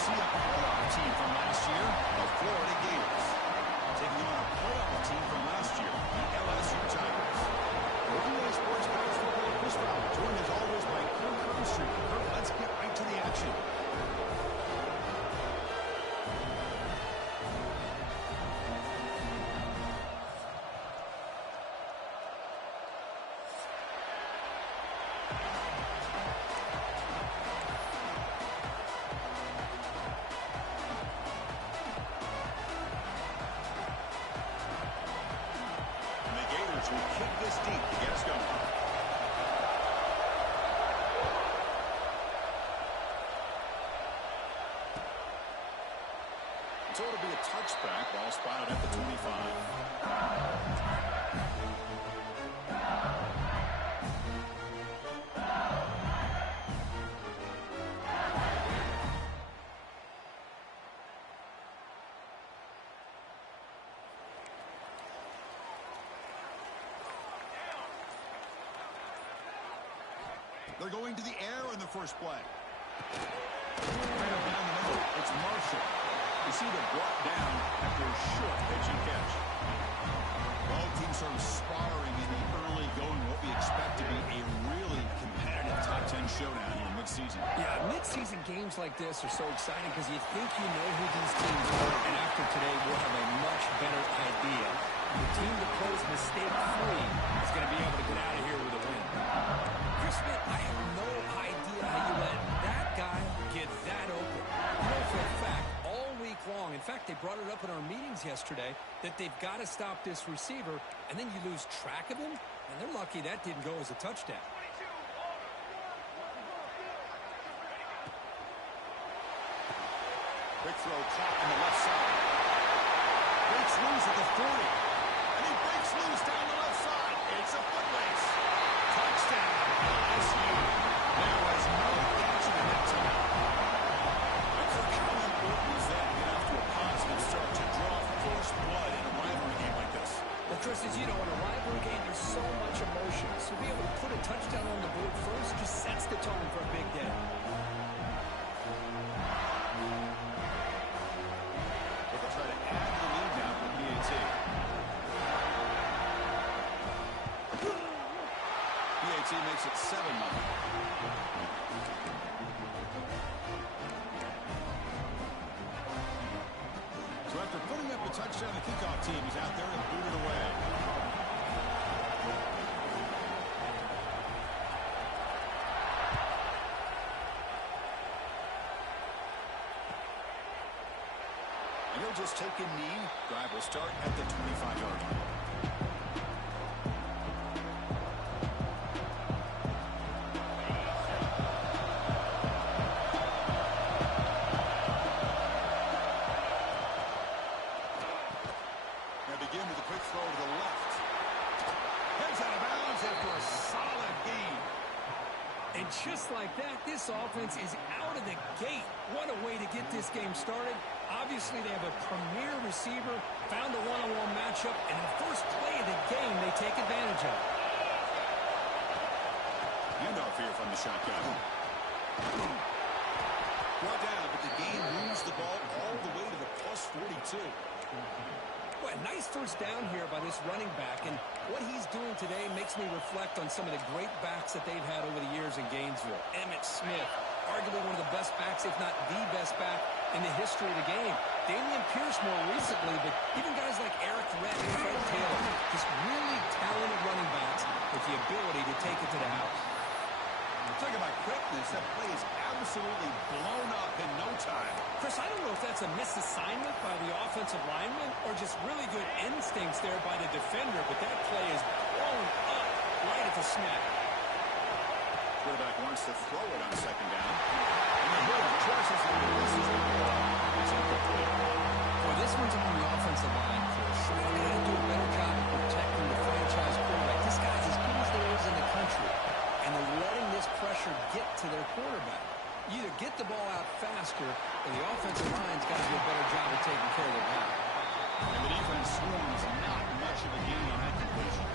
see a playoff team from last year, the Florida Gators. Taking on a playoff team from last year, the LSU Tigers. Looking at sports college football, Chris Fowler, joined as always by Kirk Herbstreit. Kirk, let's get right to the action. Will kick this deep to get us going. So it'll be a touchback. Ball spotted at the 25. They're going to the air in the first play. Right up down the middle, it's Marshall. You see they're brought down after a short pitch and catch. Both teams sort of sparring in the early going, what we expect to be a really competitive top 10 showdown here mid-season. Yeah, mid-season games like this are so exciting because you think you know who these teams are, and after today we'll have a much better idea. The team that plays mistake-free is going to be able to get out of here with a win. Chris Smith, I have no idea how you let that guy get that open. You know for a fact, all week long, in fact, they brought it up in our meetings yesterday, that they've got to stop this receiver, and then you lose track of him, and they're lucky that didn't go as a touchdown. Quick throw caught on the left side. Breaks loose at the 40. And he breaks loose down the left side. It's a foot race. Touchdown, LSU. There was no catching in that time. How important is that to get off to a positive start to draw first blood in a rivalry game like this? Well, Chris, as you know, in a rivalry game, there's so much emotion. So to be able to put a touchdown on the board first just sets the tone for a big day. They'll try to add to the lead now with BAT. BAT makes it 7-0. So after putting up a touchdown, the kickoff team is out there and booted away. And he'll just take a knee. Drive will start at the 25-yard line. Now begin with a quick throw to the left. Heads out of bounds after a solid gain. And just like that, this offense is out of the gate. What a way to get this game started. Obviously, they have a premier receiver, found a one-on-one matchup, and the first play of the game they take advantage of. Handoff here from the shotgun. Brought down, but the game moves the ball all the way to the plus 42. Well, nice first down here by this running back, and what he's doing today makes me reflect on some of the great backs that they've had over the years in Gainesville. Emmitt Smith, arguably one of the best backs, if not the best back in the history of the game. Damian Pierce more recently, but even guys like Eric Redd and Fred Taylor, just really talented running backs with the ability to take it to the house. Talk about quickness, that play is absolutely blown up in no time. Chris, I don't know if that's a misassignment by the offensive lineman or just really good instincts there by the defender, but that play is blown up right at the snap. Quarterback wants to throw it on second down. And the board choices and releases the ball. It's incomplete. Well, this one's on the offensive line, Chris. They're going to do a better job of protecting the franchise quarterback. This guy's as good as there is in the country. And they're letting this pressure get to their quarterback. You either get the ball out faster, or the offensive line's got to do a better job of taking care of their back. And the defense swarms not much of a gain on that completion.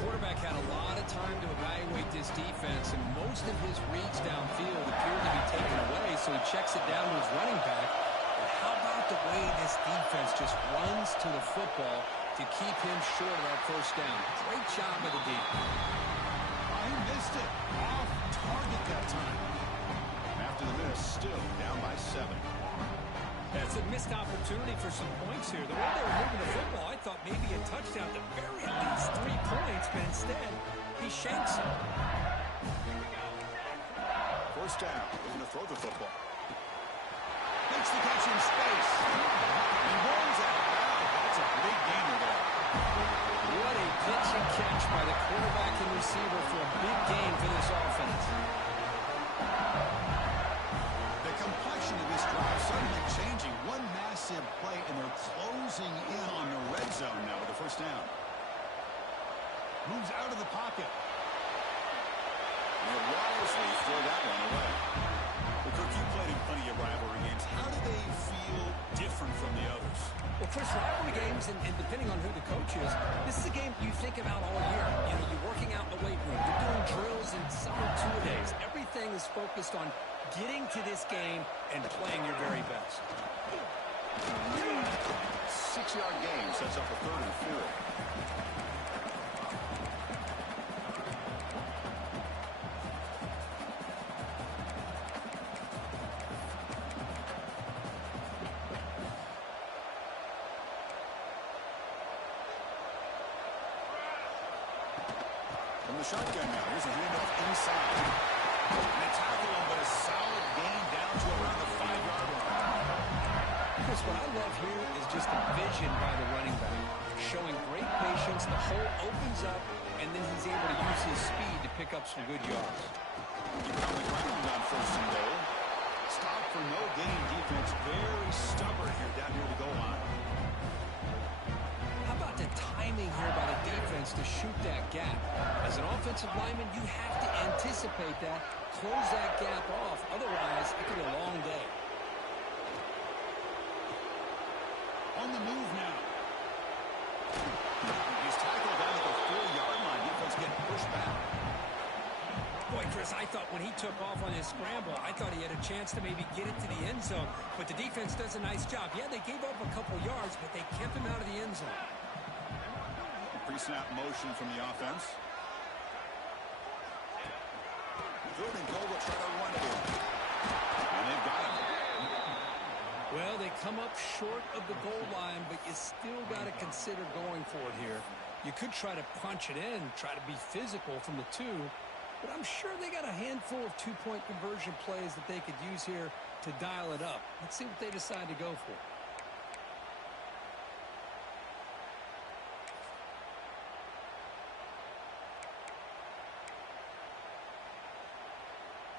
Quarterback had a lot of time to evaluate this defense, and most of his reads downfield appeared to be taken away, so he checks it down to his running back. And how about the way this defense just runs to the football to keep him short of that first down? Great job of the D. He missed it. Off target that time. After the miss, still down by 7. That's a missed opportunity for some points here. The way they were moving the football, I thought maybe a touchdown, at the very least 3 points, but instead, he shanks it. First down, looking to throw the football. Makes the catch in space. And rolls out. Wow, that's a big gainer there. What a pitch and catch by the quarterback and receiver for a big gain for this offense. The complexion of this drive suddenly changing. One massive play, and they're closing in on the red zone now with the first down. Moves out of the pocket. And wisely throw that one away. Well, Kirk, you played in plenty of rivalry games. How do they feel different from the others? Well, Chris, rivalry games, and depending on who the coach is, this is a game you think about all year. You know, you're working out in the weight room. You're doing drills and summer two-a-days. Everything is focused on getting to this game and playing your very best. 6-yard gain sets up a 3rd and 4. From the shotgun now, here's a handoff inside. And they tackle him, but a solid gain down to around the 5-yard line. Chris, what I love here is just the vision by the running back. Showing great patience, the hole opens up, and then he's able to use his speed to pick up some good yards. Keep on the ground on 1st and goal. Stop for no gain defense. Very stubborn here down near the goal line. How about the timing here by the defense to shoot that gap? As an offensive lineman, you have to anticipate that, close that gap off. Otherwise, it could be a long day. On the move now. He's tackled down at the 4-yard line. Defense getting pushed back. Boy, Chris, I thought when he took off on his scramble, I thought he had a chance to maybe get it to the end zone. But the defense does a nice job. Yeah, they gave up a couple yards, but they kept him out of the end zone. Pre-snap motion from the offense. 3rd and goal, will try to run it in. And they've got him. Well, they come up short of the goal line, but you still got to consider going for it here. You could try to punch it in, try to be physical from the 2, but I'm sure they got a handful of 2-point conversion plays that they could use here to dial it up. Let's see what they decide to go for.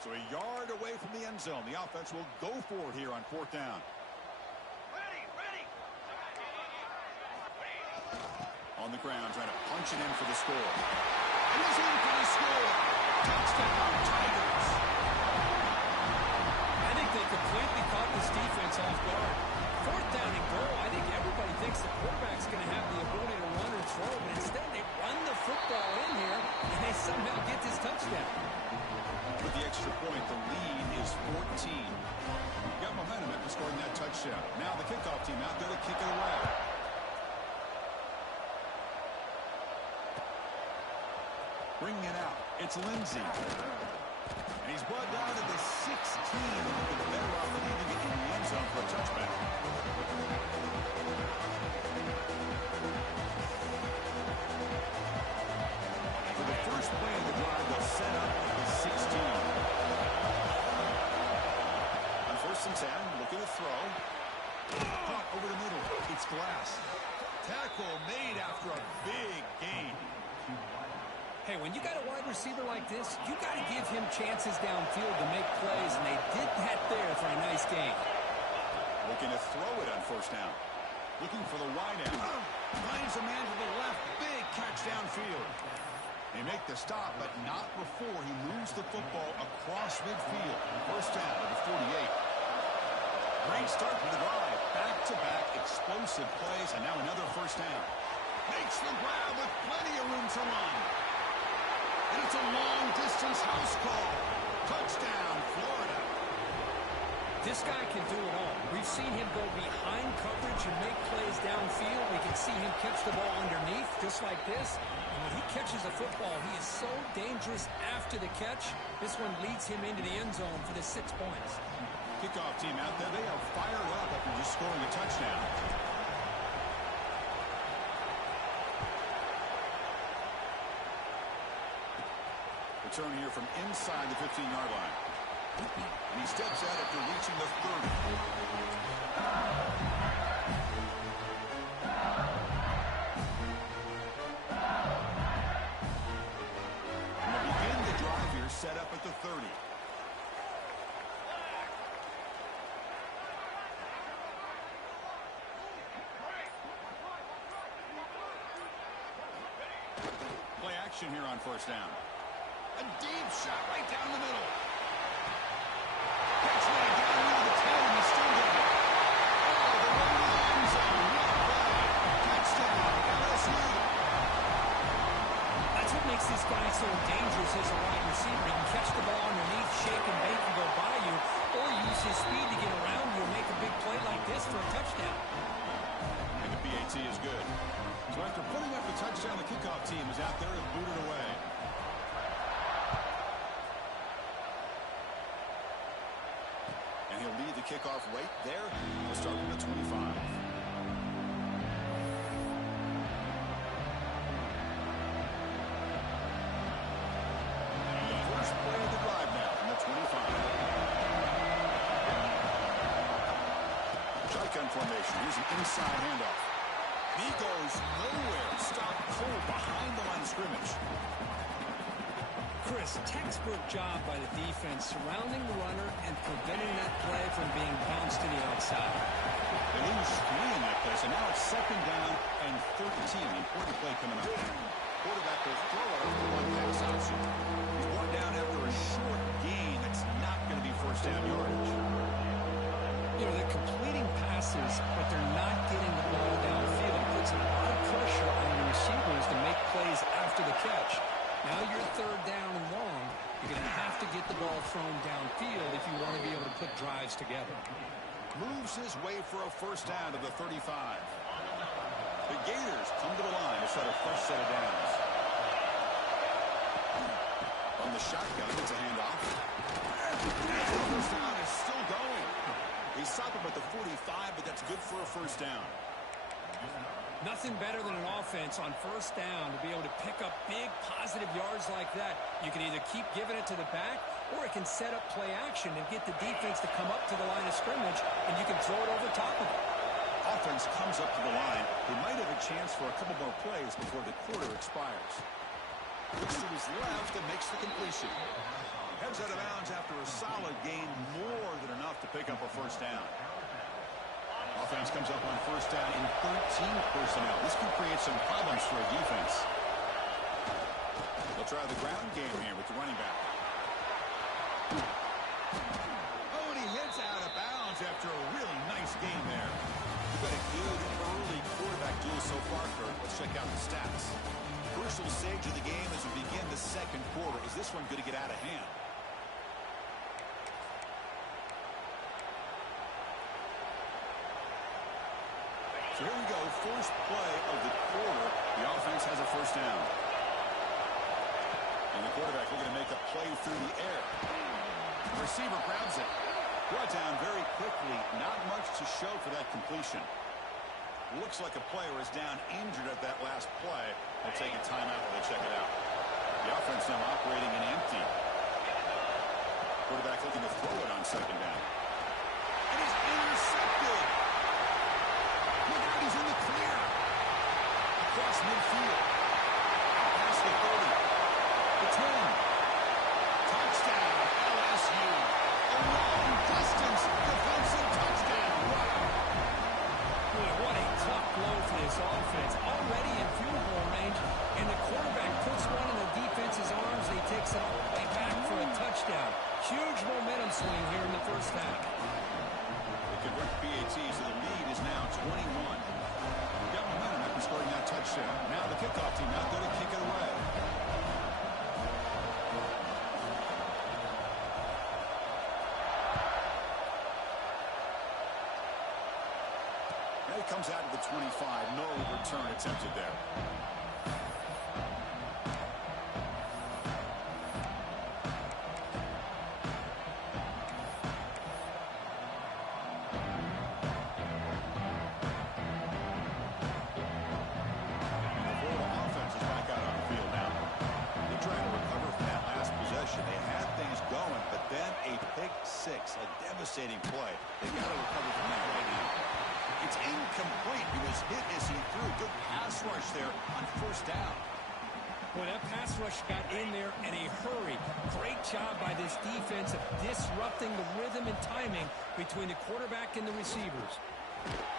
So a yard away from the end zone. The offense will go for it here on 4th down. On the ground, trying to punch it in for the score. And he's in for the score. Touchdown, Tigers. I think they completely caught this defense off guard. 4th down and goal, I think everybody thinks the quarterback's going to have the ability to run or throw, but instead they run the football in here, and they somehow get this touchdown. With the extra point, the lead is 14. Got momentum after scoring that touchdown. Now the kickoff team out there to kick it away. Bringing it out, it's Lindsey. And he's brought down to the 16. Looking better off leaving it in the end zone for a touchback. For the first play of the drive, they'll set up at the 16. On 1st and 10, looking to throw. Caught over the middle. It's Glass. Tackle made after a big gain. Hey, when you got a wide receiver like this, you got to give him chances downfield to make plays, and they did that there for a nice gain. Looking to throw it on 1st down. Looking for the wide end. Finds a man to the left. Big catch downfield. They make the stop, but not before he moves the football across midfield. 1st down to the 48. Great start for the drive. Back-to-back explosive plays, and now another 1st down. Makes the grab with plenty of room to run. And it's a long-distance house call. Touchdown, Florida. This guy can do it all. We've seen him go behind coverage and make plays downfield. We can see him catch the ball underneath just like this. And when he catches a football, he is so dangerous after the catch. This one leads him into the end zone for the 6 points. Kickoff team out there, they are fired up after just scoring a touchdown. Return here from inside the 15-yard line. And he steps out after reaching the 30. And we'll begin the drive here, set up at the 30. Play action here on first down. A deep shot right down the middle. Catch way down near the 10. He's still got it. Oh, the way to the end zone. What a play. Touchdown, LSU. That's what makes this guy so dangerous as a wide receiver. He can catch the ball underneath, shake and bake and go by you, or use his speed to get around you and make a big play like this for a touchdown. And the PAT is good. So after putting up the touchdown, the kickoff team is out there to boot it away. And he'll lead the kickoff right there. We'll start from the 25. The first play of the drive now from the 25. Shotgun formation. Here's an inside handoff. He goes nowhere. Stop cold behind the line of scrimmage. Chris, textbook job by the defense surrounding the runner and preventing that play from being bounced to the outside. They lose 3 in that play, so now it's 2nd down and 13. Important play coming up. Quarterback will throw it over the one pass option. He's brought down after a short gain. That's not going to be first down yardage. You know, they're completing passes, but they're not getting the ball downfield. It puts a lot of pressure on the receivers to make plays after the catch. Now you're 3rd down and long. You're going to have to get the ball thrown downfield if you want to be able to put drives together. Moves his way for a first down to the 35. The Gators come to the line to set a fresh set of downs. On the shotgun, it's a handoff. And the first down is still going. He stopped him at the 45, but that's good for a first down. Nothing better than an offense on first down to be able to pick up big positive yards like that. You can either keep giving it to the back, or it can set up play action and get the defense to come up to the line of scrimmage, and you can throw it over top of it. Offense comes up to the line. They might have a chance for a couple more plays before the quarter expires. Looks to his left and makes the completion. Heads out of bounds after a solid gain, more than enough to pick up a first down. Offense comes up on first down in 13 personnel. This could create some problems for a defense. They'll try the ground game here with the running back. Oh, and he hits out of bounds after a really nice game there. We've got a good early quarterback duel so far, Kurt. Let's check out the stats. Crucial stage of the game as we begin the 2nd quarter. Is this one going to get out of hand? So here we go, first play of the quarter. The offense has a first down. And the quarterback looking to make a play through the air. The receiver grabs it. Brought down very quickly. Not much to show for that completion. Looks like a player is down injured at that last play. They'll take a timeout while they check it out. The offense now operating in empty. Quarterback looking to throw it on 2nd down. And he's intercepted. Look out, he's in the clear. Across midfield. Past the 30. The 10. Touchdown, LSU. A long-distance defensive touchdown. Wow. Boy, what a tough blow for this offense. Already in field goal range, and the quarterback puts one in the defense's arms. He takes it all the way back for a touchdown. Huge momentum swing here in the first half. They convert the PAT, so the lead is now 21. We've got momentum after scoring that touchdown. Now the kickoff team out there to kick it away. He comes out to the 25. No return attempted there. A devastating play. They got to recover from that right now. It's incomplete. He was hit as he threw. Good pass rush there on first down. Well, that pass rush got in there in a hurry. Great job by this defense of disrupting the rhythm and timing between the quarterback and the receivers.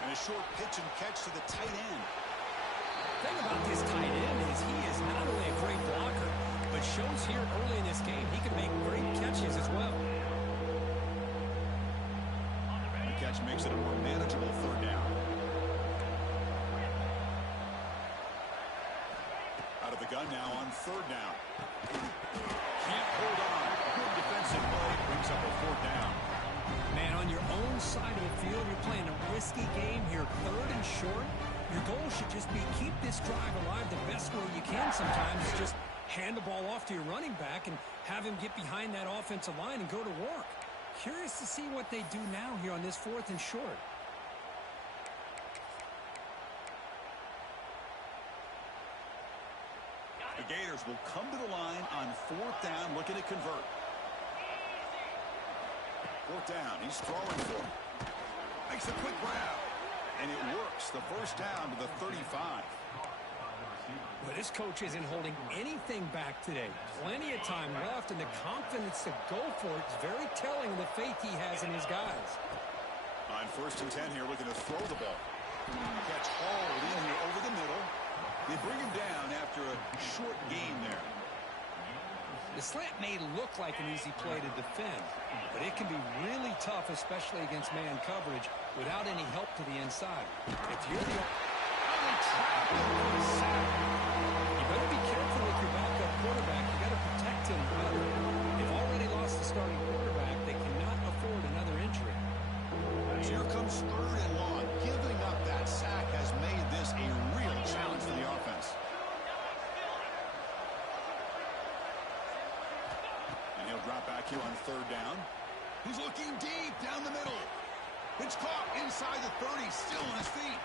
And a short pitch and catch to the tight end. The thing about this tight end is he is not only a great blocker, but shows here early in this game he can make great catches as well. Catch makes it a more manageable third down. Out of the gun now on third down. Can't hold on. Good defensive play. Brings up a fourth down. Man, on your own side of the field, you're playing a risky game here. Third and short. Your goal should just be keep this drive alive the best way you can sometimes. Just hand the ball off to your running back and have him get behind that offensive line and go to work. Curious to see what they do now here on this fourth and short. The Gators will come to the line on fourth down, looking to convert. Fourth down, he's throwing for it. Makes a quick grab, and it works. The first down to the 35. But this coach isn't holding anything back today. Plenty of time left, and the confidence to go for it is very telling of the faith he has in his guys. On first and 10 here, looking to throw the ball. Catch hauled in here over the middle. They bring him down after a short gain there. The slant may look like an easy play to defend, but it can be really tough, especially against man coverage, without any help to the inside. If you're the... You better be careful with your backup quarterback. You got to protect him better. They've already lost the starting quarterback. They cannot afford another injury. Here comes third and long. Giving up that sack has made this a real challenge for the offense. And he'll drop back here on third down. He's looking deep down the middle. It's caught inside the 30, still on his feet.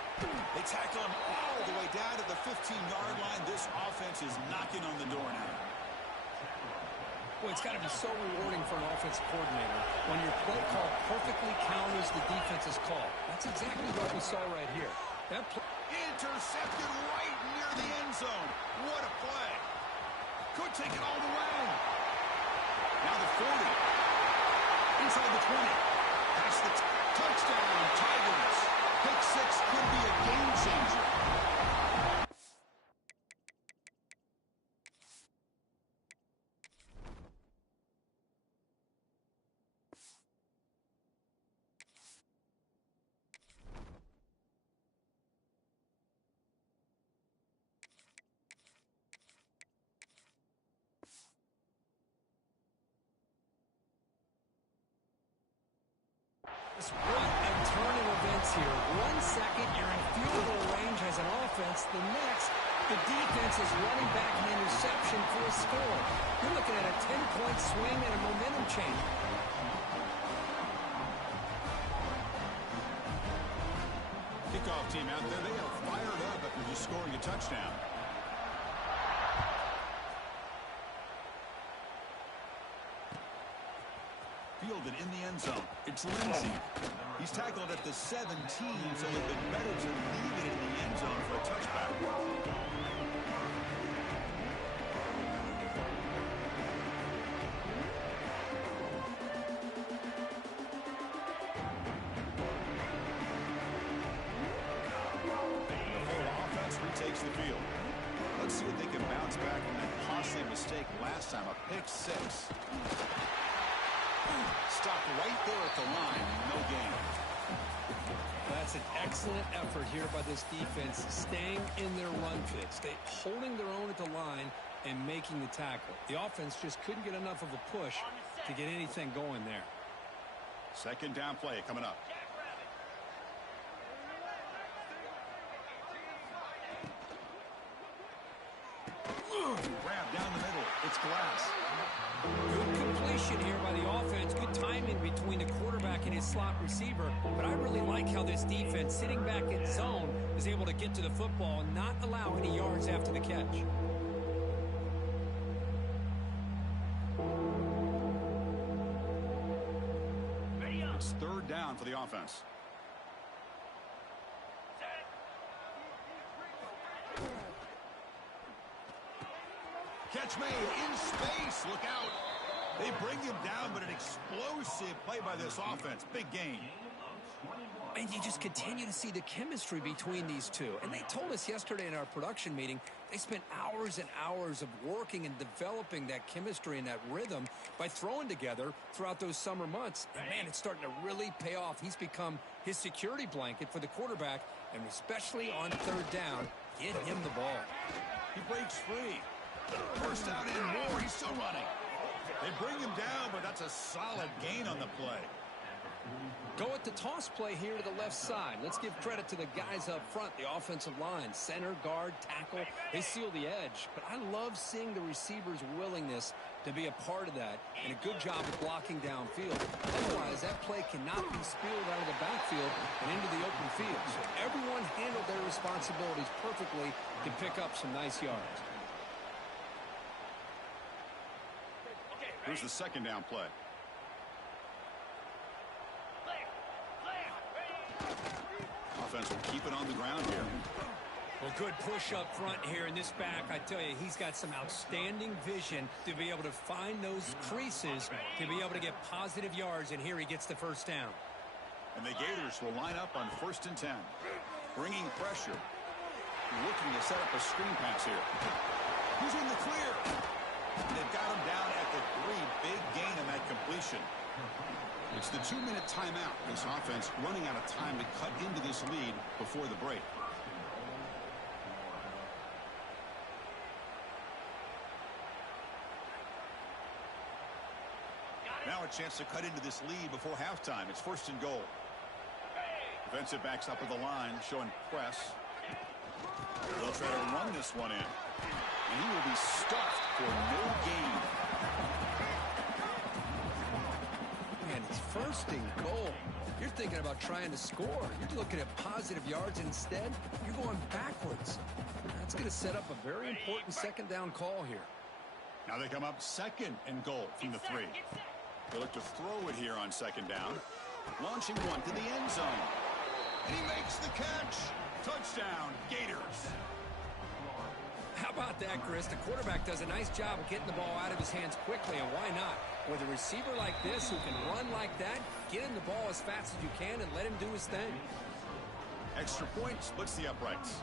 They tackle him all the way down to the 15-yard line. This offense is knocking on the door now. Well, it's got to be so rewarding for an offensive coordinator when your play call perfectly counters the defense's call. That's exactly what we saw right here. That play intercepted right near the end zone. What a play. Could take it all the way. Now the 40. Inside the 20. Past the touchdown, Tigers. Pick six could be a game changer. What a turn of events here. 1 second, you're in field goal range as an offense. The next, the defense is running back an interception for a score. You're looking at a 10-point swing and a momentum change. Kickoff team out there, they are fired up after just scoring a touchdown. Fielded in the end zone. It's Lindsey. He's tackled at the 17, so it'd been better to leave it in the end zone for a touchback. The full offense retakes the field. Let's see if they can bounce back from that costly mistake last time, a pick six. Stopped right there at the line. No gain. That's an excellent effort here by this defense, staying in their run fix, holding their own at the line and making the tackle. The offense just couldn't get enough of a push to get anything going there. Second down play coming up. glass. Good completion here by the offense. Good timing between the quarterback and his slot receiver. But I really like how this defense, sitting back in zone, is able to get to the football and not allow any yards after the catch. It's third down for the offense. Catch made in space. Look out. They bring him down, but an explosive play by this offense. Big gain. And you just continue to see the chemistry between these two. And they told us yesterday in our production meeting, they spent hours and hours of working and developing that chemistry and that rhythm by throwing together throughout those summer months. And, man, it's starting to really pay off. He's become his security blanket for the quarterback, and especially on third down, get him the ball. He breaks free. First down and more. He's still running. They bring him down, but that's a solid gain on the play. Go at the toss play here to the left side. Let's give credit to the guys up front, the offensive line, center, guard, tackle. They seal the edge. But I love seeing the receiver's willingness to be a part of that and a good job of blocking downfield. Otherwise, that play cannot be spilled out of the backfield and into the open field. So everyone handled their responsibilities perfectly to pick up some nice yards. Here's the second down play. Offense will keep it on the ground here. Well, good push up front here in this back. I tell you, he's got some outstanding vision to be able to find those creases, to be able to get positive yards, and here he gets the first down. And the Gators will line up on 1st and 10. Bringing pressure. Looking to set up a screen pass here. Who's in the clear? They've got him down at the 3. Big gain on that completion. It's the 2-minute timeout. This offense running out of time to cut into this lead before the break. Now a chance to cut into this lead before halftime. It's 1st and goal. Defensive backs up at the line, showing press. They'll try to run this one in. And he will be stuffed for no gain. Man, it's 1st and goal. You're thinking about trying to score. You're looking at positive yards, and instead, you're going backwards. That's going to set up a very important second down call here. Now they come up 2nd and goal from the 3. They look to throw it here on 2nd down. Launching one to the end zone. And he makes the catch. Touchdown, Gators. How about that, Chris? The quarterback does a nice job of getting the ball out of his hands quickly, and why not? With a receiver like this who can run like that, get him the ball as fast as you can and let him do his thing. Extra point splits the uprights.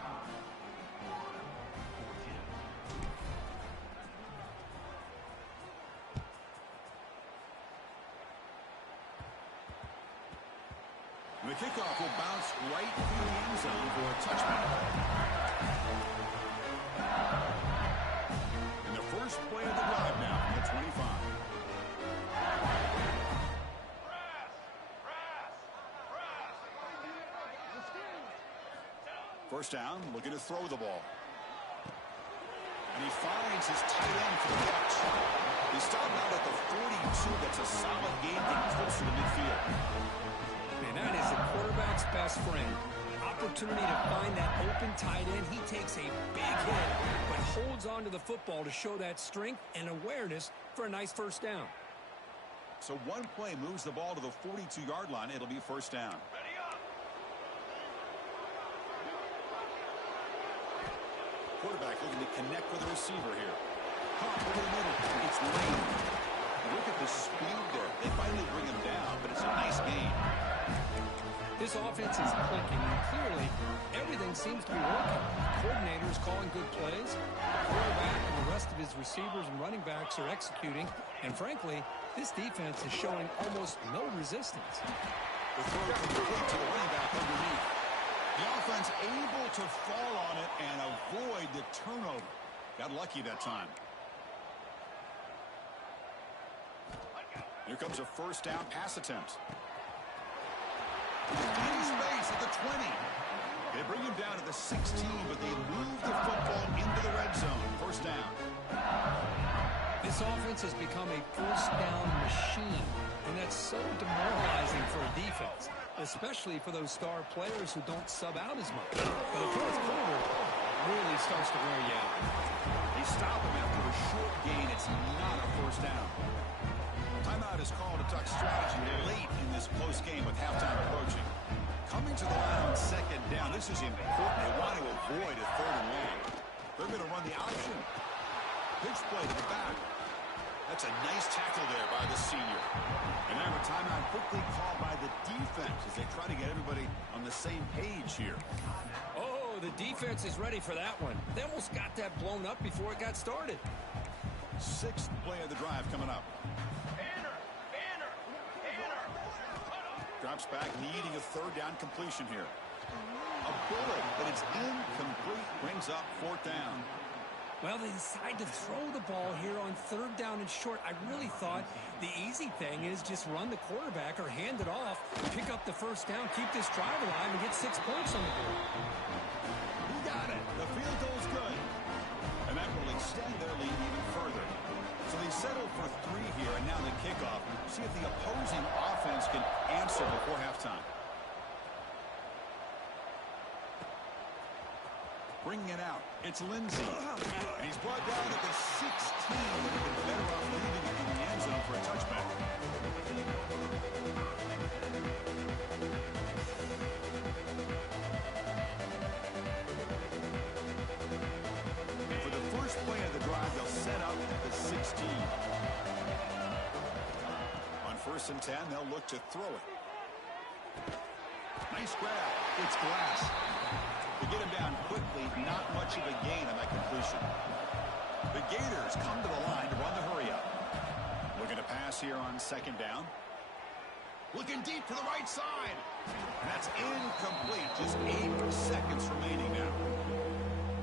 And the kickoff will bounce right through the end zone for a touchdown. And the first play of the drive now from the 25. First down, looking to throw the ball. And he finds his tight end for the catch. He stopped out at the 42. That's a solid gain, getting closer to midfield. And that is the quarterback's best friend. Opportunity to find that open tight end. He takes a big hit, but holds on to the football to show that strength and awareness for a nice first down. So one play moves the ball to the 42-yard line. It'll be first down. Quarterback looking to connect with the receiver here. Caught over the middle. It's late. Look at the speed there. They finally bring him down, but it's a nice gain. This offense is clicking, and clearly everything seems to be working. The coordinator is calling good plays. The quarterback and the rest of his receivers and running backs are executing. And frankly, this defense is showing almost no resistance. The throw complete to the running back underneath. The offense able to fall on it and avoid the turnover. Got lucky that time. Here comes a first down pass attempt. In space at the 20. They bring him down to the 16, but they move the football into the red zone. First down. This offense has become a first down machine, and that's so demoralizing for a defense, especially for those star players who don't sub out as much. But the fourth quarter really starts to wear you out. They stop him after a short gain. It's not a first down. Timeout is called. A Duck strategy late in this close game with halftime approaching. Coming to the line on second down. This is important. They want to avoid a third and long. They're going to run the option. Pitch play to the back. That's a nice tackle there by the senior. And now a timeout quickly called by the defense as they try to get everybody on the same page here. Oh, the defense is ready for that one. They almost got that blown up before it got started. Sixth play of the drive coming up. Drops back, needing a third down completion here. A bullet, but it's incomplete. Brings up fourth down. Well, they decide to throw the ball here on third down and short. I really thought the easy thing is just run the quarterback or hand it off, pick up the first down, keep this drive alive, and get 6 points on the board. He got it. The field goal's good. And that will extend their lead even further. So they settled for 3 here, and now the kickoff. See if the opposing offense can answer before halftime. Bringing it out. It's Lindsey. And he's brought down at the 16. But he's been better off leaving it in the end zone for a touchback. For the first play of the drive, they'll set up at the 16. On 1st and 10, they'll look to throw it. Nice grab. It's Glass. They get him down quickly, not much of a gain on that completion. The Gators come to the line to run the hurry up. Looking to pass here on second down. Looking deep to the right side. And that's incomplete. Just 8 seconds remaining now.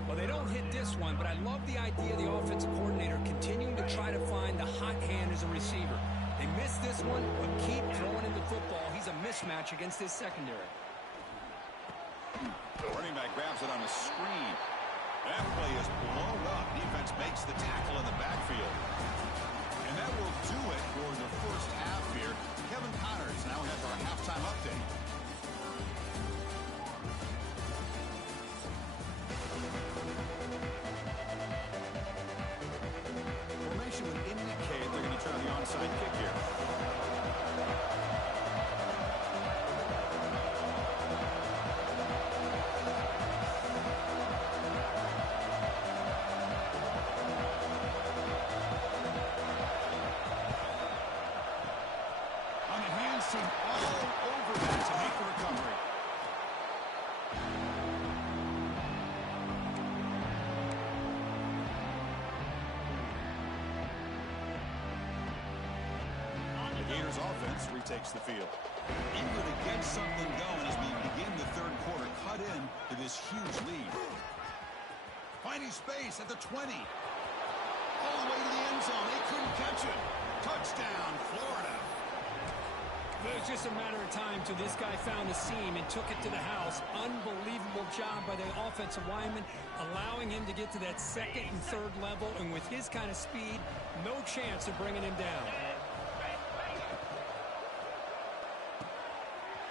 Well, they don't hit this one, but I love the idea of the offensive coordinator continuing to try to find the hot hand as a receiver. They missed this one, but keep throwing him the football. He's a mismatch against this secondary. Running back grabs it on a screen. That play is blown up. Defense makes the tackle in the backfield. And that will do it for the first half here. Kevin Connors now has our halftime update. Formation would indicate they're going to try the onside kick here. All over that to make the recovery. The Gators offense retakes the field. Eager to get something going as we begin the third quarter, cut in to this huge lead. Finding space at the 20. All the way to the end zone. They couldn't catch it. Touchdown, Florida. It was just a matter of time till this guy found a seam and took it to the house. Unbelievable job by the offensive lineman, allowing him to get to that second and third level, and with his kind of speed, no chance of bringing him down.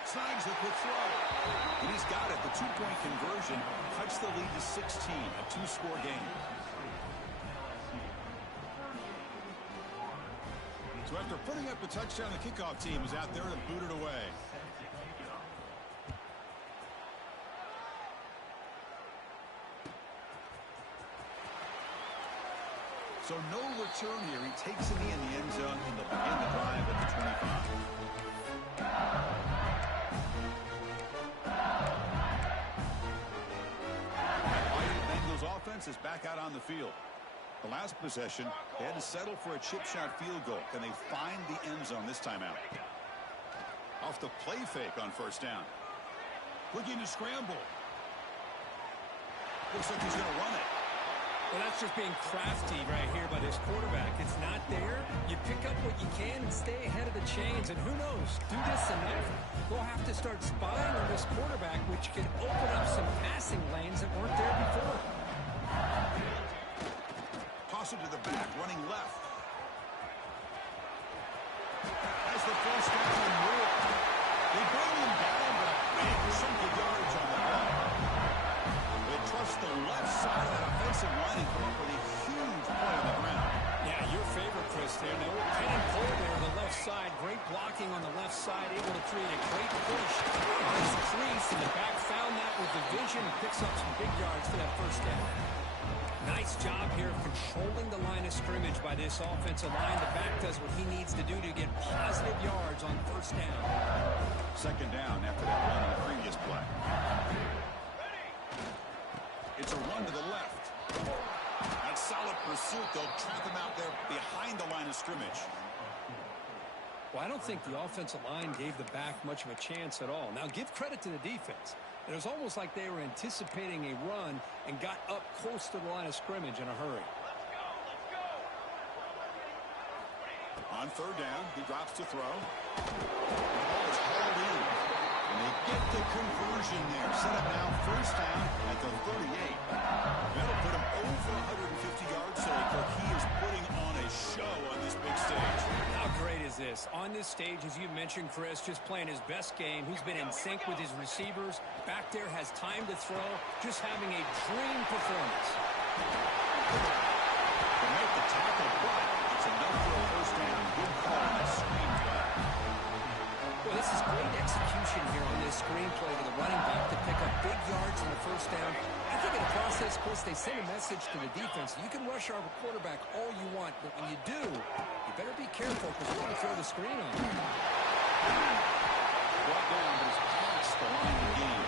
Snags it with throw. And he's got it. The 2-point conversion cuts the lead to 16, a 2-score game. So after putting up a touchdown, the kickoff team is out there to boot it away. So no return here. He takes it in the end zone, and they'll begin the drive at the 25. That Mighty Bengals offense is back out on the field. The last possession, they had to settle for a chip shot field goal. Can they find the end zone this time out? Off the play fake on first down. Looking to scramble. Looks like he's going to run it. Well, that's just being crafty right here by this quarterback. It's not there. You pick up what you can and stay ahead of the chains. And who knows, do this enough, we'll have to start spying on this quarterback, which can open up some passing lanes that weren't there before. Toss it to the back, running left. Has the first down and more. They bring them down, but a big chunk of yards on the play. They trust the left side of that offensive line and come up with a huge play on the ground. Yeah, your favorite, Chris, there. They were pin and pull there on the left side. Great blocking on the left side, able to create a great push. Nice crease, and the back found that with the vision and picks up some big yards for that first down. Nice job here of controlling the line of scrimmage by this offensive line. The back does what he needs to do to get positive yards on first down. Second down after that run on the previous play. It's a run to the left. That's solid pursuit. They'll trap him out there behind the line of scrimmage. Well, I don't think the offensive line gave the back much of a chance at all. Now, give credit to the defense. It was almost like they were anticipating a run and got up close to the line of scrimmage in a hurry. On third down, he drops to throw. The ball is hauled in. And they get the conversion there. Set up now first down at the 38. That'll put him over 150 yards. So he is putting on a show on this big stage. How great is this? On this stage, as you mentioned, Chris, just playing his best game. He's been in sync with his receivers. Back there has time to throw. Just having a dream performance. To make the tackle, but it's enough for a first down. Good call on the screen play. Well, this is great execution here on this screenplay to the running back to pick up big yards on the first down. I think in the process, Chris, they send a message to the defense. You can rush our quarterback all you want, but when you do, you better be careful because we're going to throw the screen on you. Brought down, but it's past the line of game.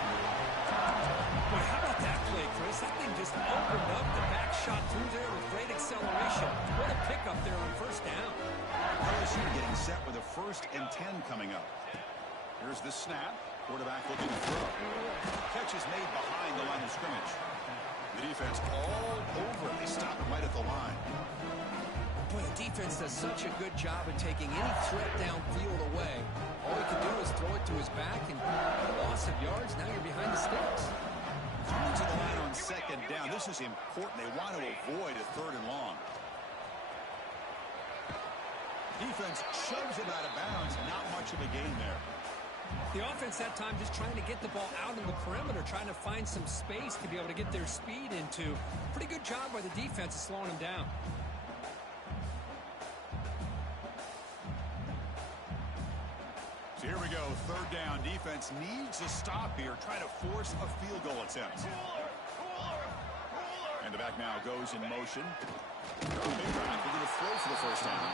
Boy, how about that play, Chris? That thing just opened up. The back shot through there with great acceleration. What a pickup there on first down. LSU getting set with a 1st and 10 coming up. Here's the snap. Quarterback looking to throw. Catch is made behind the line of scrimmage. The defense all over it. They stop him right at the line. Boy, the defense does such a good job of taking any threat downfield away. All he can do is throw it to his back, and a loss of yards, now you're behind the sticks. Coming to the line on second down. This is important. They want to avoid a 3rd and long. Defense shoves him out of bounds. Not much of a gain there. The offense that time just trying to get the ball out in the perimeter, trying to find some space to be able to get their speed into. Pretty good job by the defense of slowing them down. So here we go, 3rd down. Defense needs a stop here. Try to force a field goal attempt. And the back now goes in motion. Big round. We're going to throw for the first down.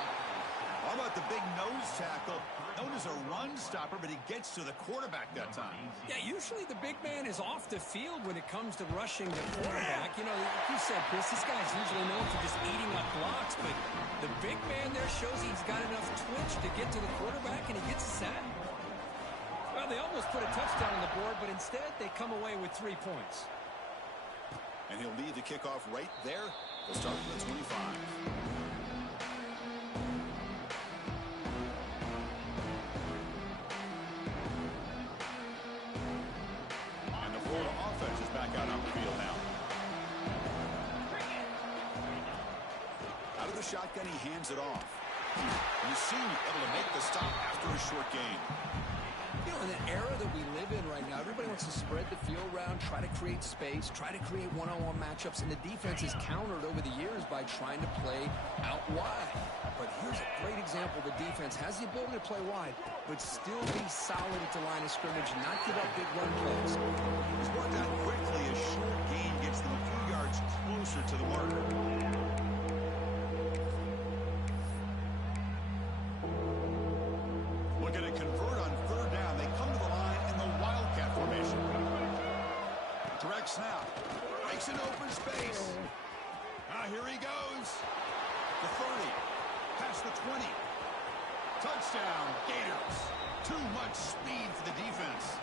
How about the big nose tackle? Known as a run stopper, but he gets to the quarterback that time. Yeah, usually the big man is off the field when it comes to rushing the quarterback. You know, like you said, Chris, this guy's usually known for just eating up blocks, but the big man there shows he's got enough twitch to get to the quarterback, and he gets a sack. Well, they almost put a touchdown on the board, but instead they come away with 3 points. And he'll lead the kickoff right there. They'll start from the 25. Back out on the field now. Out of the shotgun, he hands it off. And you see him able to make the stop after a short gain. You know, in the era that we live in right now, everybody wants to spread the field around, try to create space, try to create one-on-one matchups, and the defense is countered over the years by trying to play out wide. But here's a great example. The defense has the ability to play wide, but still be solid at the line of scrimmage and not give up big run plays. He's worked out quickly. A short gain gets them a few yards closer to the marker. Looking to convert on 3rd down. They come to the line in the Wildcat formation. Direct snap. Breaks an open space. Here he goes. The 30. Past the 20. Touchdown, Gators. Too much speed for the defense.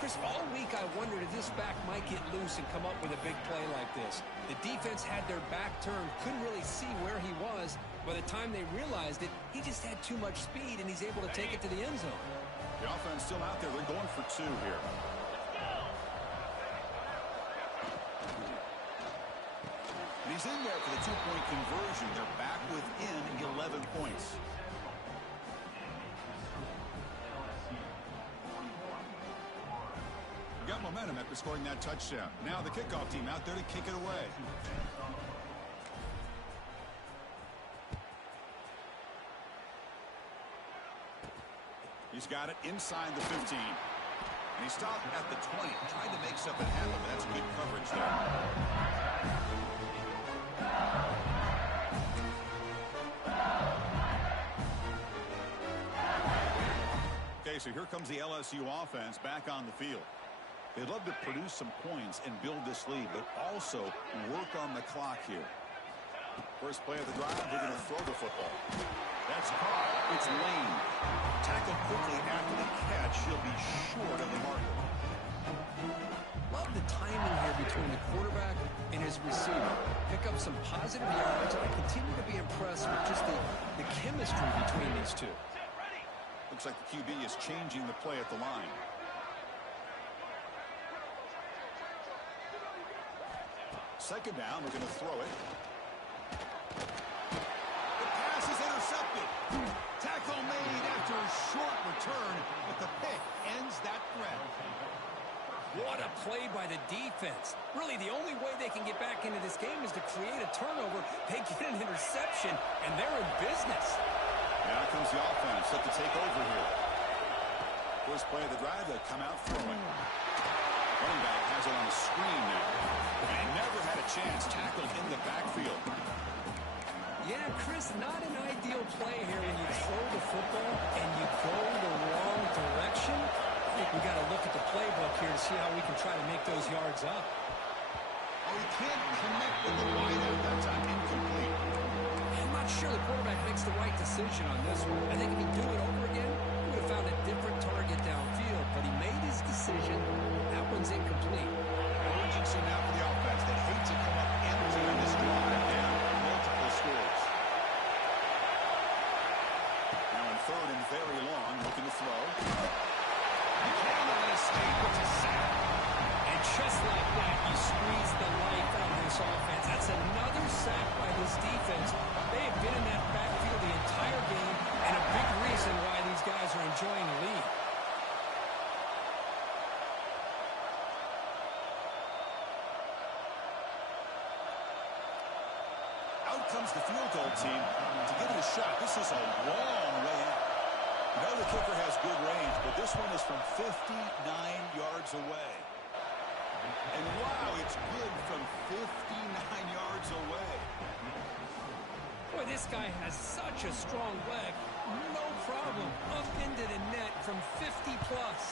Chris, all week I wondered if this back might get loose and come up with a big play like this. The defense had their back turned, couldn't really see where he was. By the time they realized it, he just had too much speed, and he's able to take it to the end zone. The offense still out there. They're going for 2 here. And he's in there for the 2-point conversion. They're back within 11 points. got momentum after scoring that touchdown. Now the kickoff team out there to kick it away. He's got it inside the 15. And he stopped at the 20, trying to make something happen, but that's good coverage there. Okay, so here comes the LSU offense back on the field. They'd love to produce some points and build this lead, but also work on the clock here. First play of the drive, they're going to throw the football. That's caught. It's Lane. Tackled quickly after the catch. He'll be short of the marker. Love the timing here between the quarterback and his receiver. Pick up some positive yards, and I continue to be impressed with just the chemistry between these two. Looks like the QB is changing the play at the line. Second down, we're going to throw it. The pass is intercepted. Tackle made after a short return, but the pick ends that threat. What a play by the defense. Really, the only way they can get back into this game is to create a turnover. They get an interception, and they're in business. Now comes the offense set to take over here. First play of the drive, they'll come out throwing. Running back has it on the screen now. And never had a chance, tackled in the backfield. Yeah, Chris, not an ideal play here when you throw the football and you go the wrong direction. I think we got to look at the playbook here to see how we can try to make those yards up. Oh, he can't connect with the wide out that time. Incomplete. I'm not sure the quarterback makes the right decision on this one. I think if he'd do it over again, he would have found a different target downfield. But he made his decision. That one's incomplete. Urgency now for the offense. They hate to come up empty on this drive down multiple scores. Now in third and very long, looking to throw. He can't let it escape. It's a sack. And just like that, you squeeze the life out of this offense. That's another sack by this defense. They have been in that backfield the entire game, and a big reason why these guys are enjoying the lead. Out comes the field goal team to give it a shot. This is a long way out. You know the kicker has good range, but this one is from 59 yards away. And wow, it's good from 59 yards away. Boy, this guy has such a strong leg. No problem. Up into the net from 50 plus.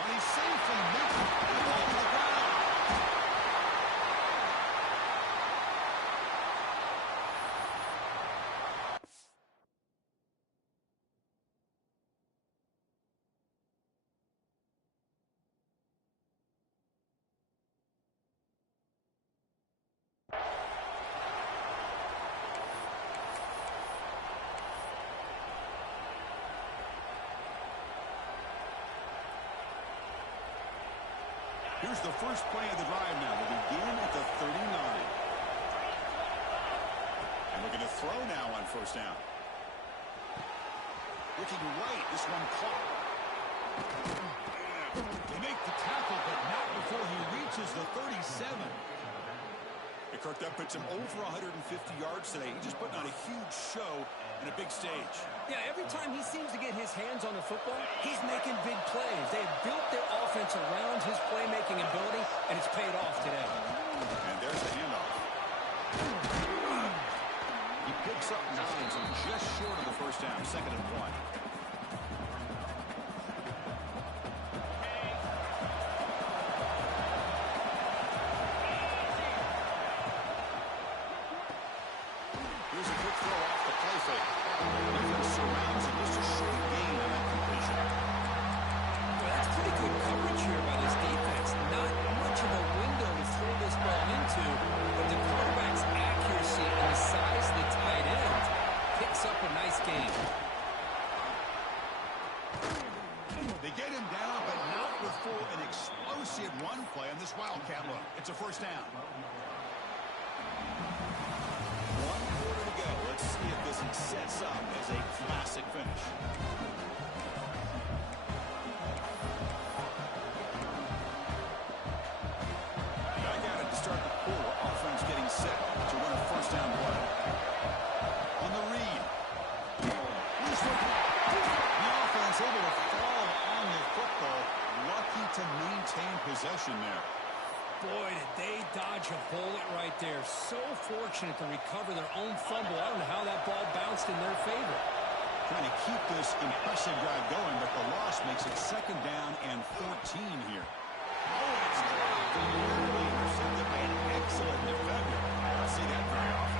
And he's safely making the ball to the ground. Here's the first play of the drive now. They begin at the 39. And we're going to throw now on first down. Looking right, this one caught. They make the tackle, but not before he reaches the 37. Hey, Kirk, that puts him over 150 yards today. He's just putting on a huge show in a big stage. Yeah, every time he seems to get his hands on the football, he's making big plays. They have built their offense around his playmaking ability, and it's paid off today. And there's the handoff. He picks up 9, so just short of the first down, 2nd and 1. Here's a quick throw off the play fake. Defense surrounds him. Just a short gain on that completion. Well, that's pretty good coverage here by this defense. Not much of a window to throw this ball into, but the quarterback's accuracy and the size of the tight end picks up a nice gain. They get him down, but not before an explosive run play on this Wildcat look. It's a first down. 1 quarter to go. Let's see if this sets up as a classic finish. got to maintain possession there. Boy, did they dodge a bullet right there. So fortunate to recover their own fumble. I don't know how that ball bounced in their favor. Trying to keep this impressive drive going, but the loss makes it 2nd down and 14 here. Oh, it's dropped and nearly intercepted by an excellent defender. I don't see that very often.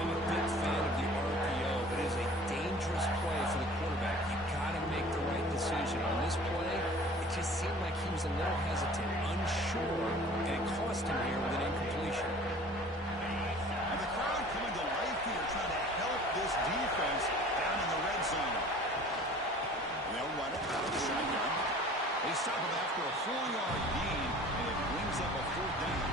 I'm a big fan of the RPO. It is a dangerous play for the quarterback. You got to make the right decision on this play. It just seemed like he was a little hesitant, unsure, and it cost him here with an incompletion. And the crowd coming to life here, trying to help this defense down in the red zone. And they'll run it out of the shotgun. They stop him after a 4-yard gain, and it brings up a 4th down.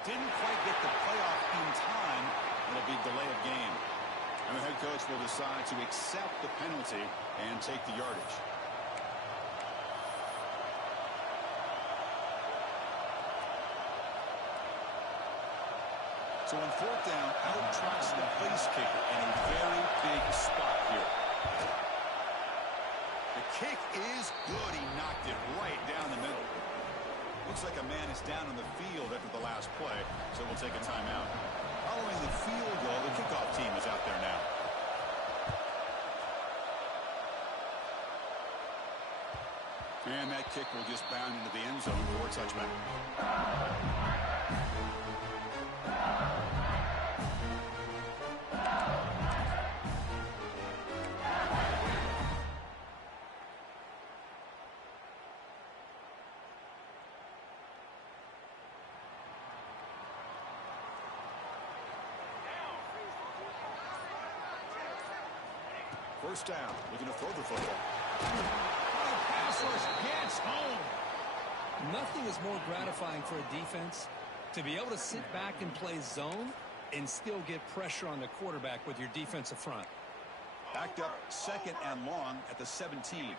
Didn't quite get the playoff in time. It'll be delay of game. And the head coach will decide to accept the penalty and take the yardage. So on 4th down, out trots the place kicker in a very big spot here. The kick is good. He knocked it right down the middle. Looks like a man is down on the field after the last play, so we'll take a timeout. Following the field goal, the kickoff team is out there now. And that kick will just bound into the end zone for a touchback. First down, looking to throw the football. The pass rush gets home. Nothing is more gratifying for a defense to be able to sit back and play zone and still get pressure on the quarterback with your defensive front. Backed up 2nd and long at the 17.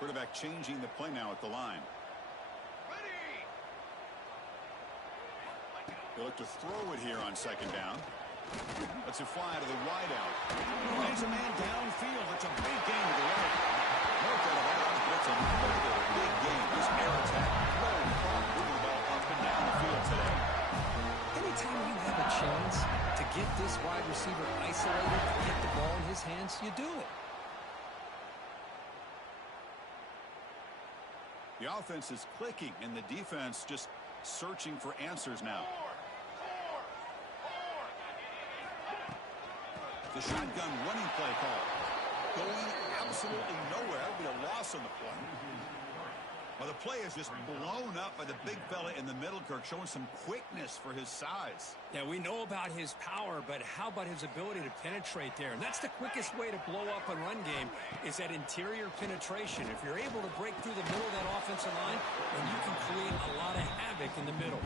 Quarterback changing the play now at the line. They look to throw it here on 2nd down. Let's it fly to the wideout. Finds a man downfield. It's a big game to the right. No doubt about it, but it's another big game. This air attack, no problem moving the ball up and down the field today. Anytime you have a chance to get this wide receiver isolated, to get the ball in his hands, you do it. The offense is clicking, and the defense just searching for answers now. The shotgun running play call. Going absolutely nowhere. It'll be a loss on the play. Well, the play is just blown up by the big fella in the middle, Kirk, showing some quickness for his size. Yeah, we know about his power, but how about his ability to penetrate there? And that's the quickest way to blow up a run game is that interior penetration. If you're able to break through the middle of that offensive line, then you can create a lot of havoc in the middle.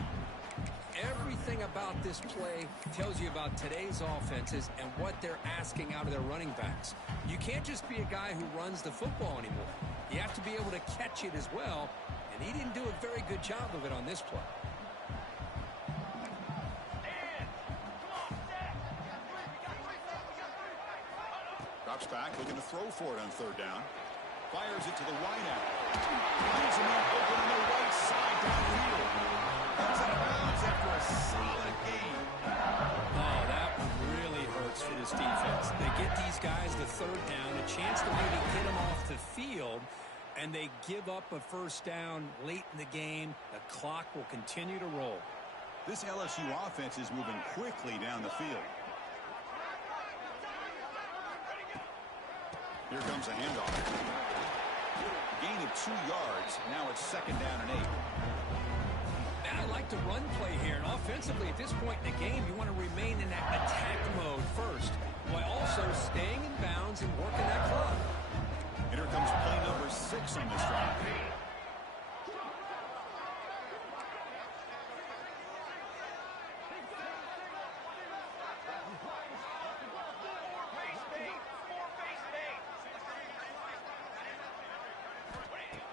Everything about this play tells you about today's offenses and what they're asking out of their running backs. You can't just be a guy who runs the football anymore. You have to be able to catch it as well, and he didn't do a very good job of it on this play. Drops back, looking to throw for it on 3rd down. Fires it to the wideout. Finds him open on the right side downfield. Comes out of bounds after a solid gain. Oh, that really hurts for this defense. They get these guys to 3rd down, a chance to maybe get them off the field, and they give up a 1st down late in the game. The clock will continue to roll. This LSU offense is moving quickly down the field. Here comes a handoff. Gain of 2 yards. Now it's 2nd down and 8. And I like like to run play here. And offensively, at this point in the game, you want to remain in that attack mode first, while also staying in bounds and working that clock. And here comes play number 6 on this drive.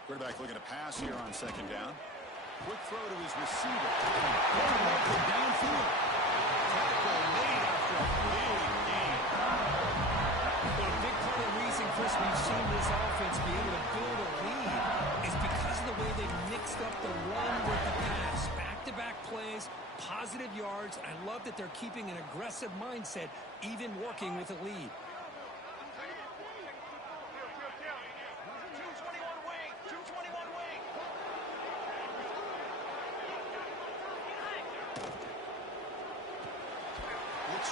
Quarterback looking to pass here on 2nd down. Quick throw to his receiver. Quarterback downfield. Tackle made after a big gain. Well, a big part of the reason, Chris, we've seen this offense be able to build a lead is because of the way they've mixed up the run with the pass. Back-to-back plays, positive yards. I love that they're keeping an aggressive mindset, even working with a lead.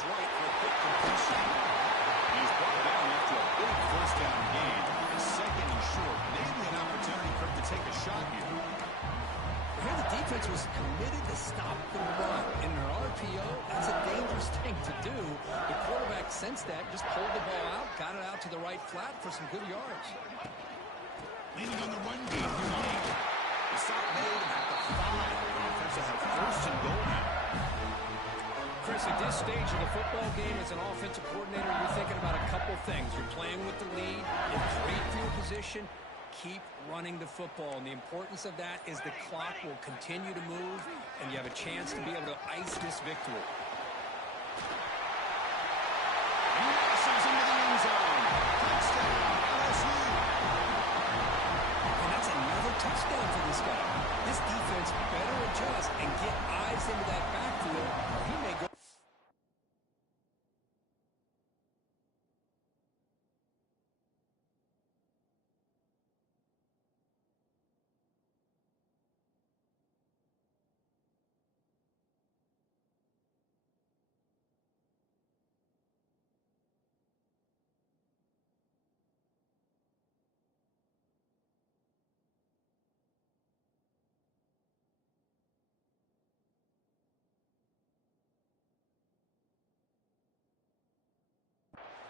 Right for a quick completion. He's brought down after a big 1st down gain. 2nd and short. Maybe an opportunity for him to take a shot here. Here the defense was committed to stop the run. In their RPO, that's a dangerous thing to do. The quarterback sensed that, just pulled the ball out, got it out to the right flat for some good yards. Leaning on the run game here late. The stop made at the 5. The offense will have 1st and goal now. Chris, at this stage of the football game, as an offensive coordinator, you're thinking about a couple things. You're playing with the lead, you have great field position, keep running the football. And the importance of that is the clock will continue to move, and you have a chance to be able to ice this victory. He passes into the end zone. Touchdown, LSU. And that's another touchdown for this guy. This defense better adjust and get eyes into that backfield, or he may go.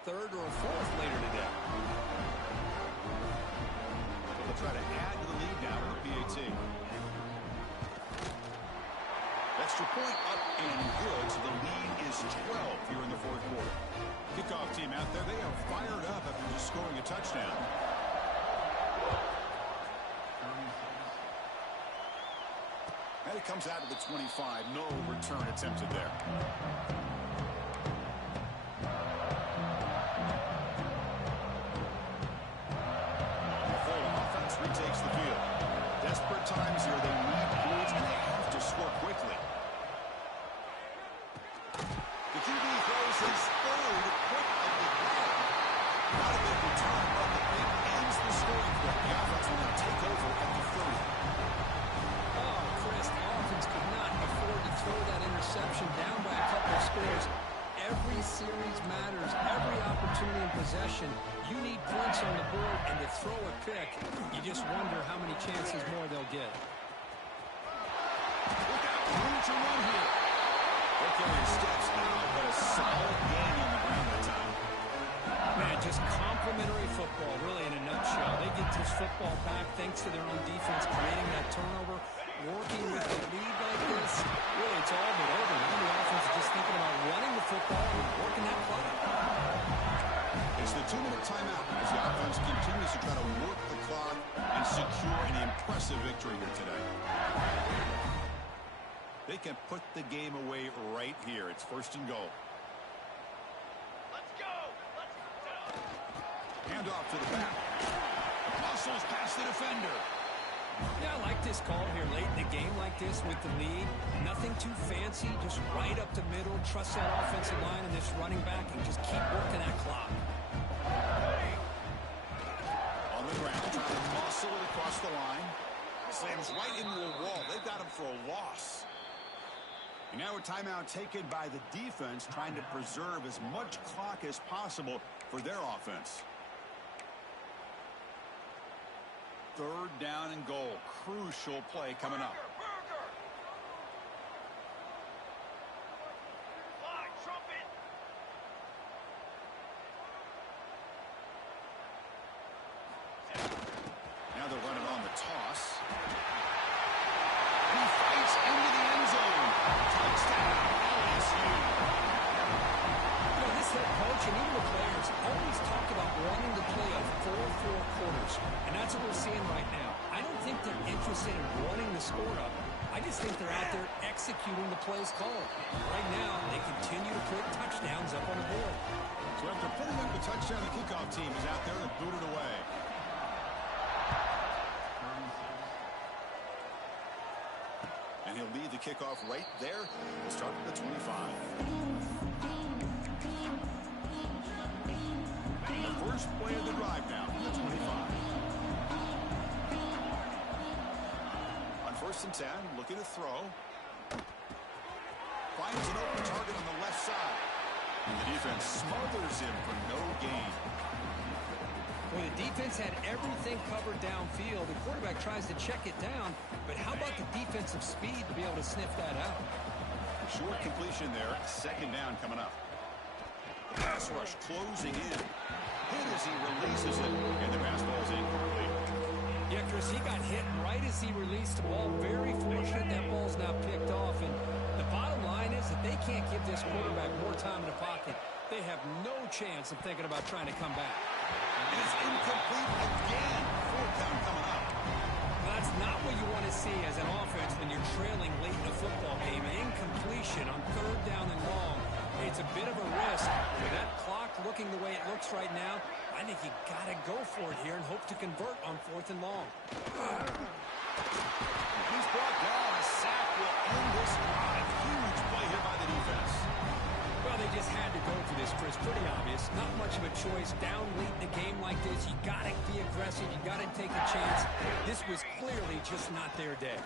Third or fourth later today. They'll try to add to the lead now with the PAT. Extra point up and good, so the lead is 12 here in the 4th quarter. Kickoff team out there, they are fired up after just scoring a touchdown. And it comes out to the 25. No return attempted there. Retakes the field. Desperate times here. They need points, and they have to score quickly. The QB throws his 3rd quick of the game. Not a big return, but it ends the scoring play. The offense will now take over at the 30. Oh, Chris, the offense could not afford to throw that interception down by a couple of scores. Every series matters. Every opportunity in possession. You need points on the board, and to throw a pick, you just wonder how many chances more they'll get. Look out, room to run here. Okay, steps out, but a solid gain on the ground that time. Man, just complimentary football, really, in a nutshell. They get this football back thanks to their own defense, creating that turnover, working with the lead like this. Really, it's all but over. Now the offense is just thinking about running the football and working that clock. It's the 2-minute timeout as the offense continues to try to work the clock and secure an impressive victory here today. They can put the game away right here. It's 1st and goal. Let's go! Hand off to the back. Muscles past the defender. Yeah, I like this call here late in the game like this with the lead. Nothing too fancy, just right up the middle. Trust that offensive line and this running back and just keep working that clock. On the ground, trying to muscle it across the line. Slams right into a wall. They've got him for a loss. And now a timeout taken by the defense, trying to preserve as much clock as possible for their offense. 3rd down and goal. Crucial play coming up. think they're out there executing the plays called. Right now, they continue to put touchdowns up on the board. So after putting up the touchdown, the kickoff team is out there to boot it away. And he'll lead the kickoff right there. We'll start at the 25. The first play of the drive now from the 25. On 1st and 10, looking to throw. Finds an open target on the left side. And the defense smothers him for no gain. Well, the defense had everything covered downfield. The quarterback tries to check it down, but how about the defensive speed to be able to sniff that out? Short completion there. 2nd down coming up. The pass rush closing in. Hit as he releases it, and the pass ball is incomplete. Yeah, Chris, he got hit right as he released the ball. Very fortunate that ball's now picked off. And the bottom line is that they can't give this quarterback more time in the pocket. They have no chance of thinking about trying to come back. And it's incomplete again. 4th down coming up. Well, that's not what you want to see as an offense when you're trailing late in a football game. An incompletion on 3rd down and long. It's a bit of a risk. With that clock looking the way it looks right now, I think you got to go for it here and hope to convert on 4th and long. He's brought down. A sack will end this drive. Huge play here by the defense. Well, they just had to go for this, Chris. Pretty obvious. Not much of a choice. Down late in a game like this, you got to be aggressive. You got to take a chance. This was clearly just not their day.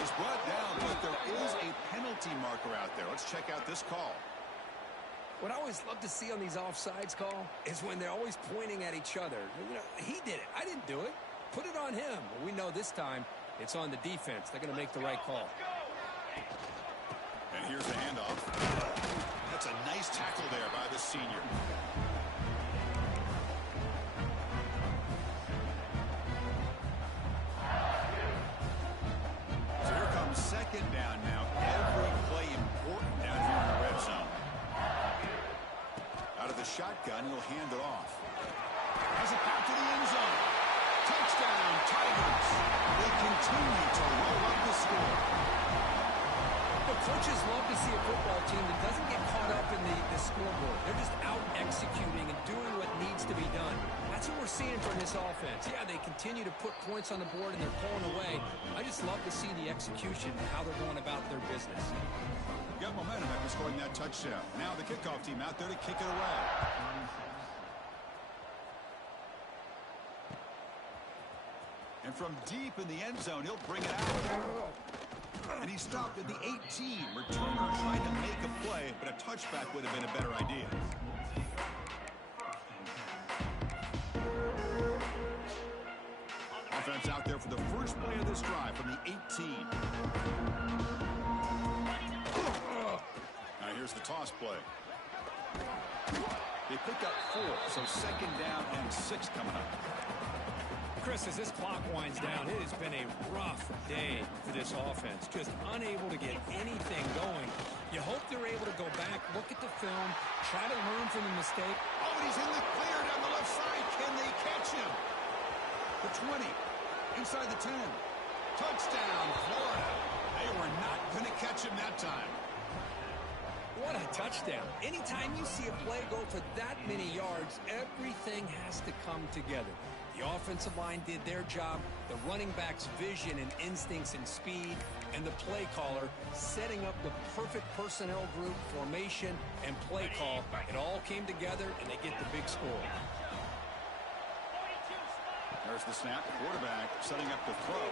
He's brought down, but there is a penalty marker out there. Let's check out this call. What I always love to see on these offsides call is when they're always pointing at each other. You know, he did it. I didn't do it. Put it on him. Well, we know this time it's on the defense. They're going to make the right call. And here's the handoff. That's a nice tackle there by the senior. So here comes 2nd down now. Every play important down here in the red zone. Out of the shotgun, he'll hand it off. Has it back to the end zone. Touchdown, Tigers. They continue to roll up the score. But coaches love to see a football team that doesn't get caught up in the scoreboard. They're just out executing and doing what needs to be done. That's what we're seeing from this offense. Yeah, they continue to put points on the board and they're pulling away. I just love to see the execution and how they're going about their business. Got momentum after scoring that touchdown. Now the kickoff team out there to kick it away. And from deep in the end zone, he'll bring it out. And he stopped at the 18. Returner trying to make a play, but a touchback would have been a better idea. Offense out there for the first play of this drive from the 18. Now here's the toss play. They pick up 4, so 2nd down and 6 coming up. Chris, as this clock winds down, it has been a rough day for this offense. Just unable to get anything going. You hope they're able to go back, look at the film, try to learn from the mistake. Oh, and he's in the clear down the left side. Can they catch him? The 20, inside the 10. Touchdown, Florida. They were not going to catch him that time. What a touchdown. Anytime you see a play go for that many yards, everything has to come together. The offensive line did their job, the running back's vision and instincts and speed, and the play caller setting up the perfect personnel group, formation, and play call. It all came together, and they get the big score. There's the snap. Quarterback setting up the throw.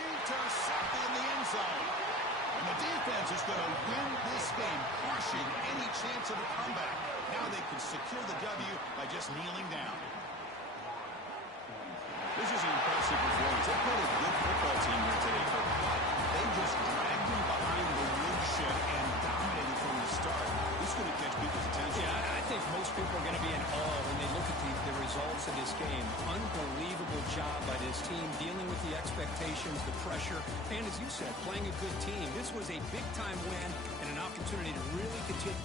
Intercepted in the end zone. And the defense is going to win this game, crushing any chance of a comeback. Now they can secure the W by just kneeling down. This is an impressive performance. They put a good football team here today, but they just dragged him behind the woodshed and dominated from the start. This is going to catch people's attention. Yeah, I think most people are going to be in awe when they look at the results of this game. Unbelievable job by this team, dealing with the expectations, the pressure, and as you said, playing a good team. This was a big-time win and an opportunity to really continue.